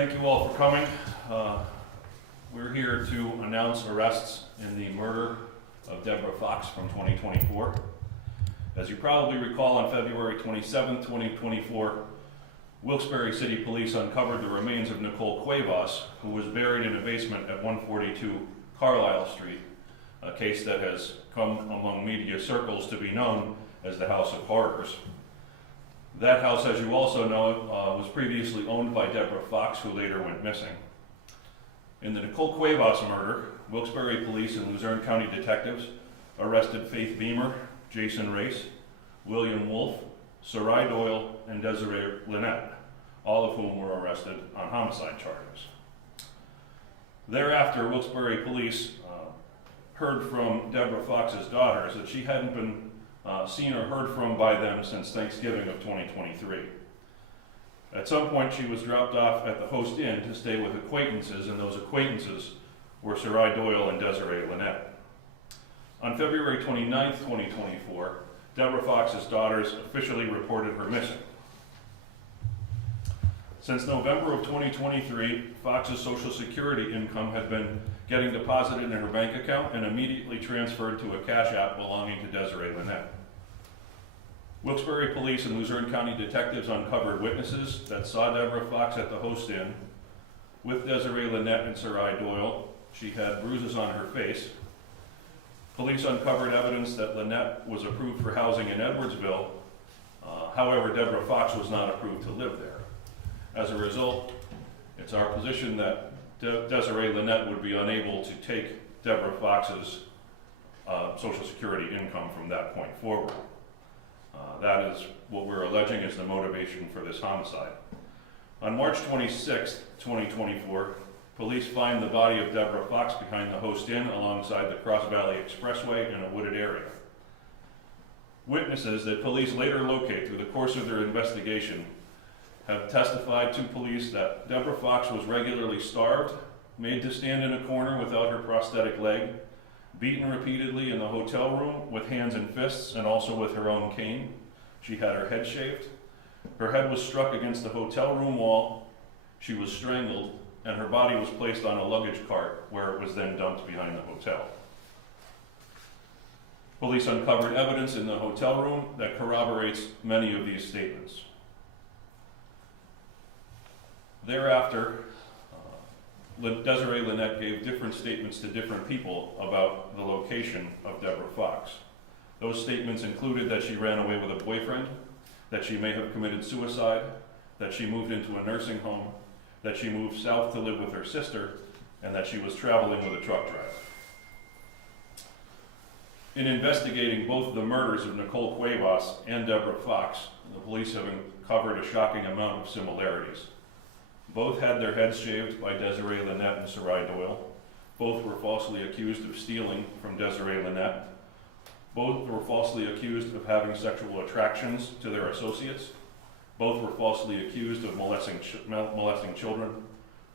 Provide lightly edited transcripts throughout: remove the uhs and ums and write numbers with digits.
Thank you all for coming. We're here to announce arrests in the murder of Deborah Fox from 2024. As you probably recall, on February 27, 2024, Wilkes-Barre City Police uncovered the remains of Nicole Cuevas, who was buried in a basement at 142 Carlisle Street, a case that has come among media circles to be known as the House of Horrors. That house, as you also know, was previously owned by Deborah Fox, who later went missing. In the Nicole Cuevas murder, Wilkes-Barre Police and Luzerne County detectives arrested Faith Beamer, Jason Race, William Wolf, Sarai Doyle, and Desiree Lynette, all of whom were arrested on homicide charges. Thereafter, Wilkes-Barre Police heard from Deborah Fox's daughters that she hadn't been seen or heard from by them since Thanksgiving of 2023. At some point, she was dropped off at the Host Inn to stay with acquaintances, and those acquaintances were Sarai Doyle and Desiree Lynette. On February 29, 2024, Deborah Fox's daughters officially reported her missing. Since November of 2023, Fox's Social Security income had been getting deposited in her bank account and immediately transferred to a cash app belonging to Desiree Lynette. Wilkes-Barre Police and Luzerne County detectives uncovered witnesses that saw Deborah Fox at the Host Inn with Desiree Lynette and Sarai Doyle. She had bruises on her face. Police uncovered evidence that Lynette was approved for housing in Edwardsville. However, Deborah Fox was not approved to live there. As a result, it's our position that Desiree Lynette would be unable to take Deborah Fox's Social Security income from that point forward. That is what we're alleging is the motivation for this homicide. On March 26, 2024, police find the body of Deborah Fox behind the Host Inn alongside the Cross Valley Expressway in a wooded area. Witnesses that police later locate through the course of their investigation have testified to police that Deborah Fox was regularly starved, made to stand in a corner without her prosthetic leg, beaten repeatedly in the hotel room with hands and fists and also with her own cane. She had her head shaved. Her head was struck against the hotel room wall. She was strangled, and her body was placed on a luggage cart where it was then dumped behind the hotel. Police uncovered evidence in the hotel room that corroborates many of these statements. Thereafter, Desiree Lynette gave different statements to different people about the location of Deborah Fox. Those statements included that she ran away with a boyfriend, that she may have committed suicide, that she moved into a nursing home, that she moved south to live with her sister, and that she was traveling with a truck driver. In investigating both the murders of Nicole Cuevas and Deborah Fox, the police have uncovered a shocking amount of similarities. Both had their heads shaved by Desiree Lynette and Sarai Doyle. Both were falsely accused of stealing from Desiree Lynette. Both were falsely accused of having sexual attractions to their associates. Both were falsely accused of molesting children.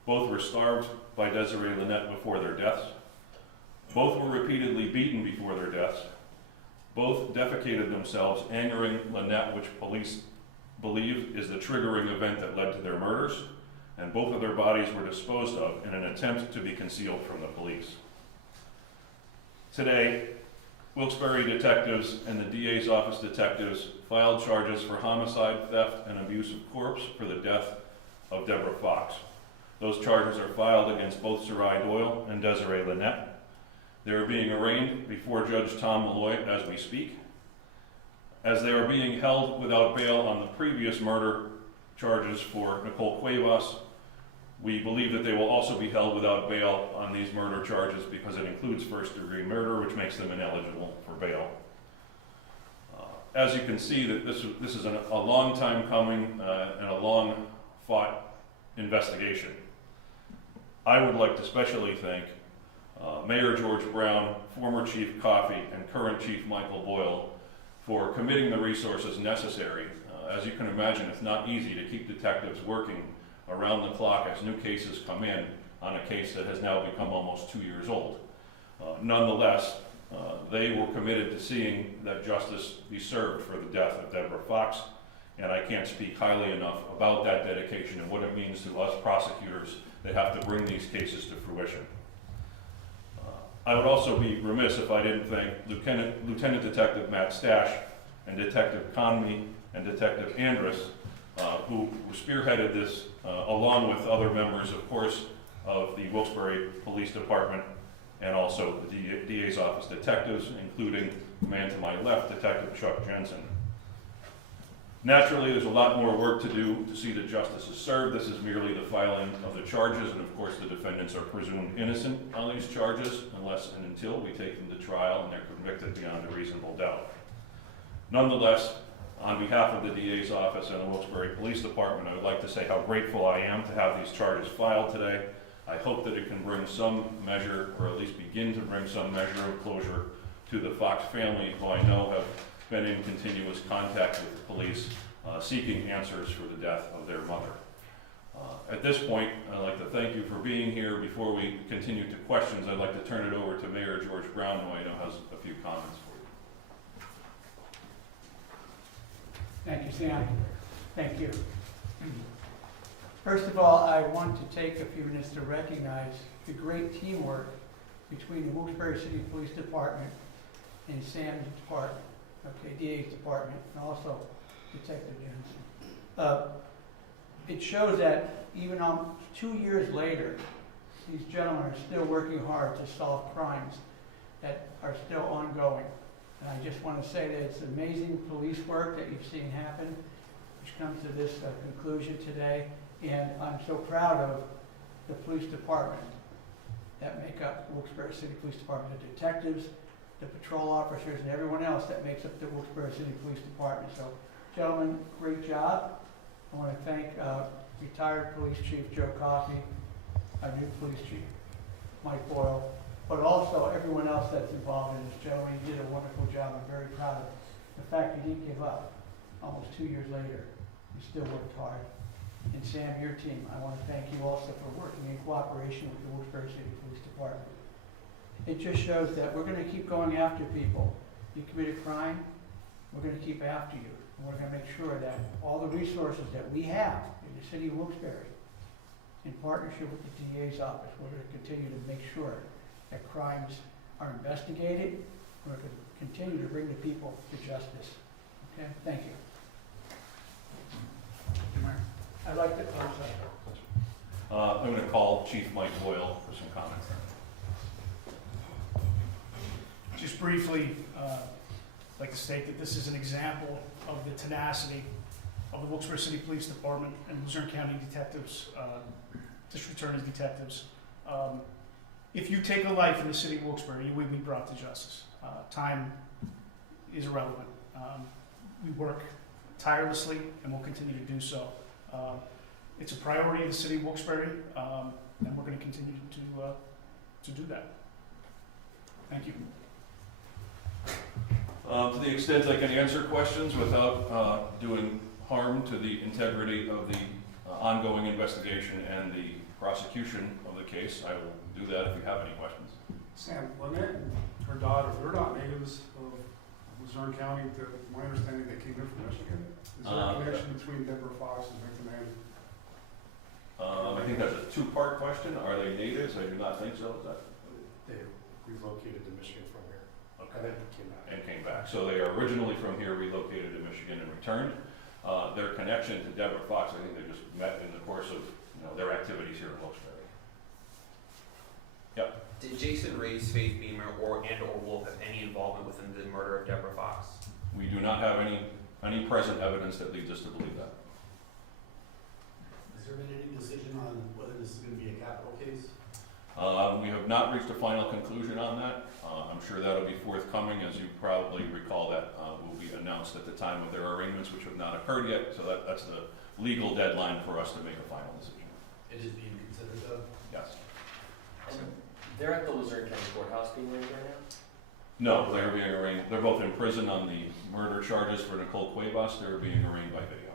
Both were starved by Desiree Lynette before their deaths. Both were repeatedly beaten before their deaths. Both defecated themselves, angering Lynette, which police believe is the triggering event that led to their murders. And both of their bodies were disposed of in an attempt to be concealed from the police. Today, Wilkes-Barre detectives and the DA's office detectives filed charges for homicide, theft, and abuse of corpse for the death of Deborah Fox. Those charges are filed against both Sarai Doyle and Desiree Lynette. They are being arraigned before Judge Tom Malloy as we speak. As they are being held without bail on the previous murder charges for Nicole Cuevas, we believe that they will also be held without bail on these murder charges because it includes first-degree murder, which makes them ineligible for bail. As you can see, that this is a long time coming and a long-fought investigation. I would like to especially thank Mayor George Brown, former Chief Coffey, and current Chief Michael Boyle for committing the resources necessary. As you can imagine, it's not easy to keep detectives working around the clock as new cases come in on a case that has now become almost 2 years old. Nonetheless, they were committed to seeing that justice be served for the death of Deborah Fox And I can't speak highly enough about that dedication and what it means to us prosecutors that have to bring these cases to fruition. I would also be remiss if I didn't thank Lieutenant Detective Matt Stash and Detective Conmey and Detective Andrus, who spearheaded this, along with other members, of course, of the Wilkes-Barre Police Department and also the DA's office detectives, including the man to my left, Detective Chuck Jensen. Naturally, there's a lot more work to do to see that justice is served. This is merely the filing of the charges, and of course the defendants are presumed innocent on these charges unless and until we take them to trial and they're convicted beyond a reasonable doubt. Nonetheless, on behalf of the DA's office and the Wilkes-Barre Police Department, I would like to say how grateful I am to have these charges filed today. I hope that it can bring some measure, or at least begin to bring some measure of closure to the Fox family, who I know have been in continuous contact with the police, seeking answers for the death of their mother. At this point, I'd like to thank you for being here. Before we continue to questions, I'd like to turn it over to Mayor George Brown, who I know has a few comments for you. Thank you, Sam. Thank you. First of all, I want to take a few minutes to recognize the great teamwork between the Wilkes-Barre City Police Department and Sam's department, okay, DA's department, and also Detective Jensen. It shows that even 2 years later, these gentlemen are still working hard to solve crimes that are still ongoing. And I just want to say that it's amazing police work that you've seen happen, which comes to this conclusion today. And I'm so proud of the police department that make up Wilkes-Barre City Police Department, the detectives, the patrol officers, and everyone else that makes up the Wilkes-Barre City Police Department. So, gentlemen, great job. I want to thank retired Police Chief Joe Coffey, our new Police Chief Mike Boyle, but also everyone else that's involved in this. Gentlemen, you did a wonderful job. I'm very proud of the fact you didn't give up. Almost 2 years later, you still worked hard. And Sam, your team, I want to thank you also for working in cooperation with the Wilkes-Barre City Police Department. It just shows that we're going to keep going after people. You commit a crime, we're going to keep after you. And we're going to make sure that all the resources that we have in the city of Wilkes-Barre, in partnership with the DA's office, we're going to continue to make sure that crimes are investigated. We're going to continue to bring the people to justice. Okay, thank you. I'd like to, I'm going to call Chief Mike Boyle for some comments. Just briefly, I'd like to state that this is an example of the tenacity of the Wilkes-Barre City Police Department and Luzerne County detectives, district attorneys, detectives. If you take a life in the city of Wilkes-Barre, you will be brought to justice. Time is irrelevant. We work tirelessly and will continue to do so. It's a priority of the city of Wilkes-Barre, and we're going to continue to do that. Thank you. To the extent I can answer questions without doing harm to the integrity of the ongoing investigation and the prosecution of the case, I will do that if you have any questions. Sam, Lynette and her daughter, they're not natives of Luzerne County. To my understanding, they came in from Michigan. Is there a connection between Deborah Fox and Victor Mann? I think that's a two-part question. Are they natives? I do not think so. Is that? They relocated to Michigan from here. Okay. And then came back. And came back. So they are originally from here, relocated to Michigan, and returned. Their connection to Deborah Fox, I think they just met in the course of their activities here in Wilkes-Barre. Yep. Did Jason Ray's, Faith Beamer, or Wolf have any involvement within the murder of Deborah Fox? We do not have any present evidence that leads us to believe that. Has there been any decision on whether this is going to be a capital case? We have not reached a final conclusion on that. I'm sure that'll be forthcoming. As you probably recall, that will be announced at the time of their arraignments, which have not occurred yet. So that's the legal deadline for us to make a final decision. It is being considered though? Yes. They're at the Luzerne County Courthouse being arraigned right now? No, they're being arraigned. They're both in prison on the murder charges for Nicole Cuevas. They're being arraigned by video.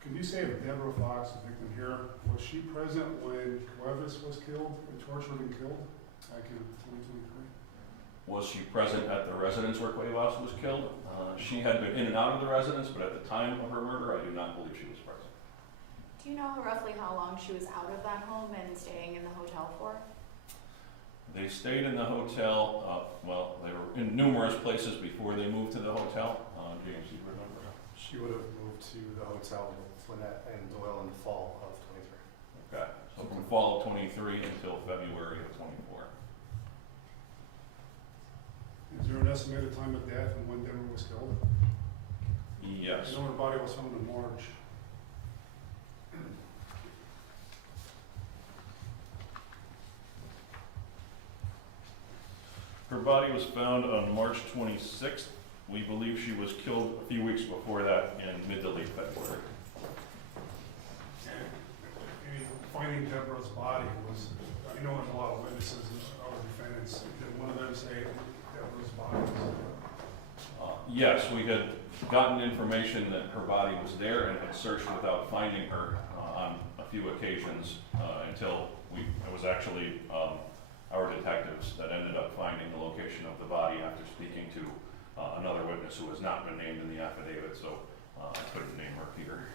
Can you say that Deborah Fox, the victim here, was she present when Cuevas was killed and tortured and killed back in 2023? was she present at the residence where Cuevas was killed? She had been in and out of the residence, but at the time of her murder, I do not believe she was present. Do you know roughly how long she was out of that home and staying in the hotel for? They stayed in the hotel, well, they were in numerous places before they moved to the hotel. James, do you remember? She would have moved to the hotel with Lynette and Doyle in the fall of '23. Okay, so from fall of '23 until February of '24. Is there an estimated time of death and when Deborah was killed? Yes. I know her body was found in March. Her body was found on March 26th. We believe she was killed a few weeks before that in mid to late February. Finding Deborah's body was, I know there's a lot of witnesses and other defendants. Did one of them say Deborah's body was? Yes, we had gotten information that her body was there and had searched without finding her on a few occasions until it was actually our detectives that ended up finding the location of the body after speaking to another witness who has not been named in the affidavit, so I couldn't name her here.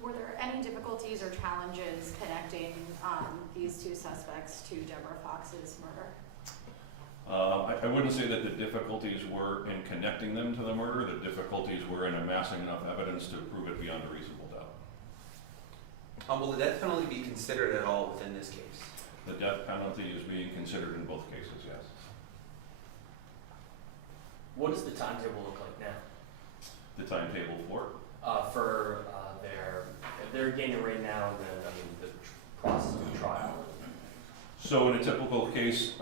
Were there any difficulties or challenges connecting these two suspects to Deborah Fox's murder? I wouldn't say that the difficulties were in connecting them to the murder. The difficulties were in amassing enough evidence to prove it beyond a reasonable doubt. Will the death penalty be considered at all within this case? The death penalty is being considered in both cases, yes. What does the timetable look like now? The timetable for? For they're getting right now, and then, I mean, the process of the trial. So in a typical case,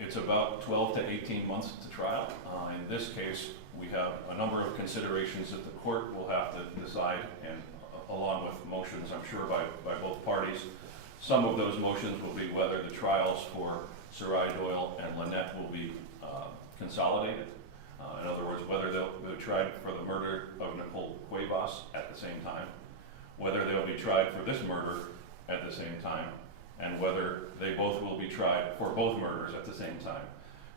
it's about 12 to 18 months to trial. In this case, we have a number of considerations that the court will have to decide, and along with motions, I'm sure, by both parties. Some of those motions will be whether the trials for Sarai Doyle and Lynette will be consolidated. In other words, whether they'll be tried for the murder of Nicole Cuevas at the same time, whether they'll be tried for this murder at the same time, and whether they both will be tried for both murders at the same time.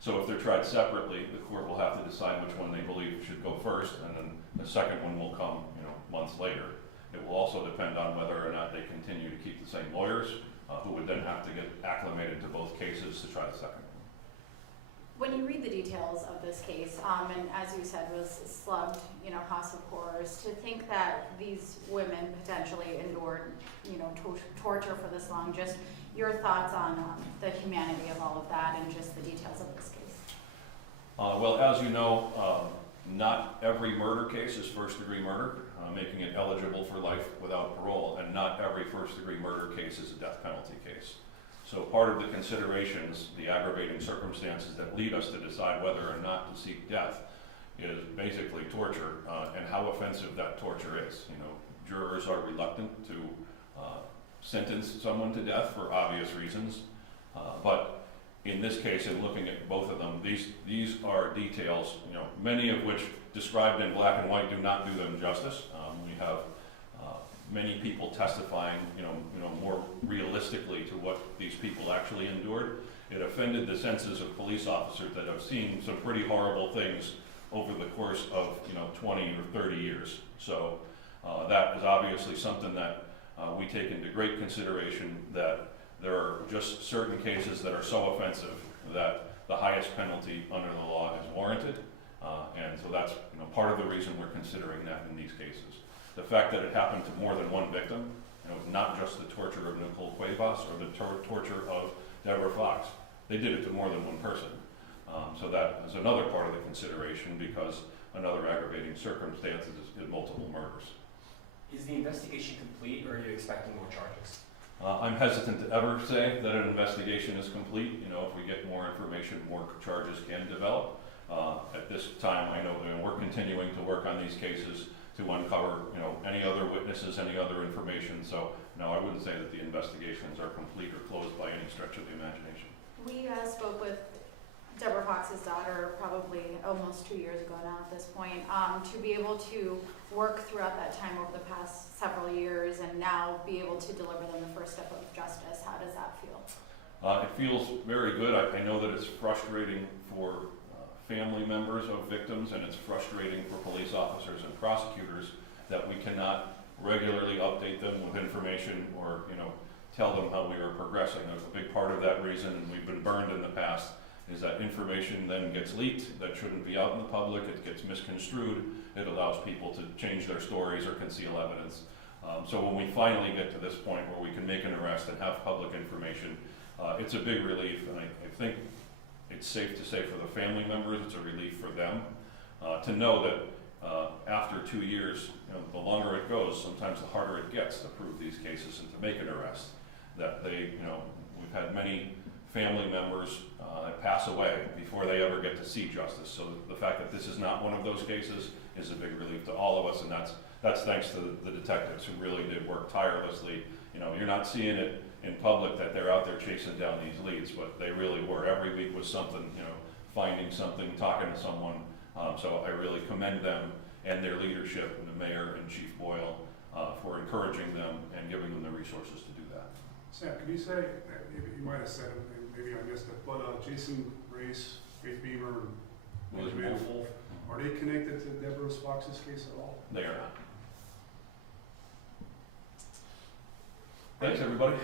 So if they're tried separately, the court will have to decide which one they believe should go first, and then the second one will come, months later. It will also depend on whether or not they continue to keep the same lawyers, who would then have to get acclimated to both cases to try the second one. When you read the details of this case, and as you said, was slugged, House of Horrors, to think that these women potentially endured, torture for this long, just your thoughts on the humanity of all of that and just the details of this case. Well, as you know, not every murder case is first-degree murder, making it eligible for life without parole, and not every first-degree murder case is a death penalty case. So part of the considerations, the aggravating circumstances that lead us to decide whether or not to seek death is basically torture and how offensive that torture is. Jurors are reluctant to sentence someone to death for obvious reasons, but in this case, in looking at both of them, these are details, many of which described in black and white do not do them justice. We have many people testifying, more realistically to what these people actually endured. It offended the senses of police officers that have seen some pretty horrible things over the course of, 20 or 30 years. So that is obviously something that we take into great consideration, that there are just certain cases that are so offensive that the highest penalty under the law is warranted. And so that's part of the reason we're considering that in these cases. The fact that it happened to more than one victim, it was not just the torture of Nicole Cuevas or the torture of Deborah Fox. They did it to more than one person. So that is another part of the consideration, because another aggravating circumstance is multiple murders. Is the investigation complete, or are you expecting more charges? I'm hesitant to ever say that an investigation is complete. If we get more information, more charges can develop. At this time, I know that we're continuing to work on these cases to uncover, any other witnesses, any other information. So, no, I wouldn't say that the investigations are complete or closed by any stretch of the imagination. We spoke with Deborah Fox's daughter probably almost 2 years ago now at this point, to be able to work throughout that time over the past several years and now be able to deliver them the first step of justice. How does that feel? It feels very good. I know that it's frustrating for family members of victims, and it's frustrating for police officers and prosecutors that we cannot regularly update them with information or, tell them how we are progressing. There's a big part of that reason, and we've been burned in the past, is that information then gets leaked, that shouldn't be out in the public, it gets misconstrued, it allows people to change their stories or conceal evidence. So when we finally get to this point where we can make an arrest and have public information, it's a big relief, and I think it's safe to say for the family members, it's a relief for them to know that after 2 years, the longer it goes, sometimes the harder it gets to prove these cases and to make an arrest. That we've had many family members that pass away before they ever get to see justice. So the fact that this is not one of those cases is a big relief to all of us, and that's thanks to the detectives who really did work tirelessly. You're not seeing it in public that they're out there chasing down these leads, but they really were. Every week was something, finding something, talking to someone. So I really commend them and their leadership, and the mayor and Chief Boyle, for encouraging them and giving them the resources to do that. Sam, can you say, maybe you might have said it, maybe I missed it, but Jason Race, Faith Beamer, and Liz Amanda Wolf. Wolf, are they connected to Deborah Fox's case at all? They are not. Thanks, everybody.